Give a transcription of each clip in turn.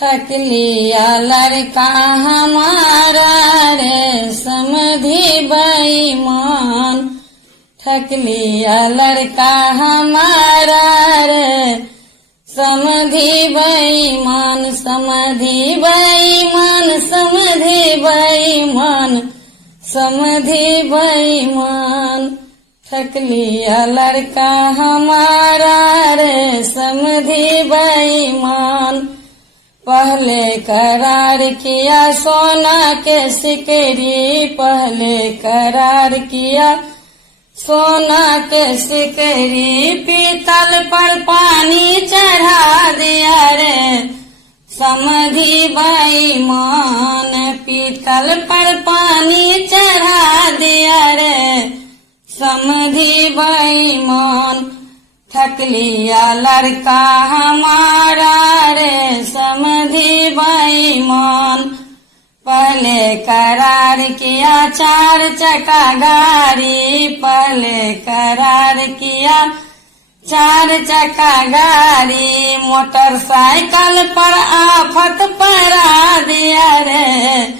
ठग लिया लड़का हमारा रे समधी बेईमान। ठग लिया लड़का हमारा रे समधी बेईमान। समधी बेईमान समधी बेईमान समधी बेईमान। ठग लिया लड़का हमारा रे समधी बेईमान। पहले करार किया सोना के सिकरी। पहले करार किया सोना के सिकरी। पीतल पर पानी चढ़ा दिया रे समधी बेईमान। पीतल पर पानी चढ़ा दिया रे समधी बेईमान। ठग लिया लड़का हमारा रे समधी बेईमान। पहले करार किया 4 चक्का गाड़ी। पहले करार किया 4 चक्का गाड़ी। मोटरसाइकिल पर आफत पड़ा दिया रे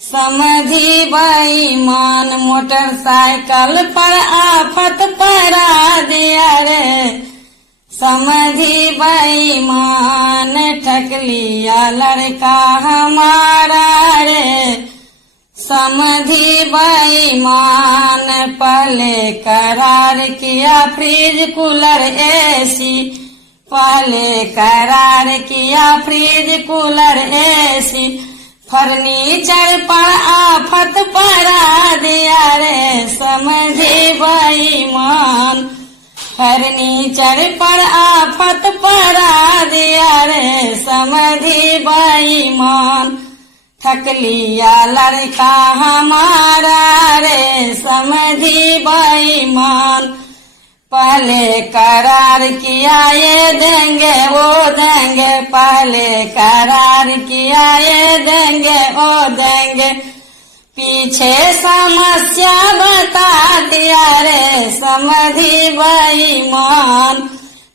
समधी बेईमान। मोटरसाइकिल पर आफत पड़ा दिया रे समधी बेईमान। ठग लिया लड़का हमारा रे समधी बेईमान। पहले करार किया फ्रिज कूलर एसी। पहले करार किया फ्रिज कूलर एसी। फर्नीचर पर आफत पड़ा दिया रे समधी बेईमान। फर्नीचर पर आफत पड़ा दिया रे समधी बेईमान। ठग लिया लड़का हमारा रे समधी बेईमान। पहले करार किया ये देंगे वो देंगे। पहले करार किया ये देंगे वो देंगे। पीछे समस्या बता दिया रे समधी बेईमान।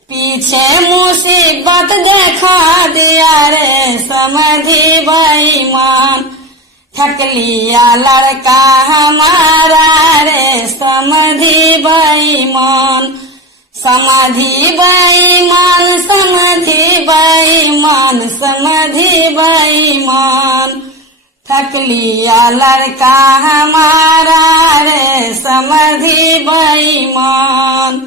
पीछे मुसीबत देखा दिया रे समधी बेईमान। ठग लिया लड़का हमारा रे समधी बेईमान। समधी बेईमान समधी बेईमान समधी बेईमान। ठग लिया लड़का हमारा रे समधी बेईमान।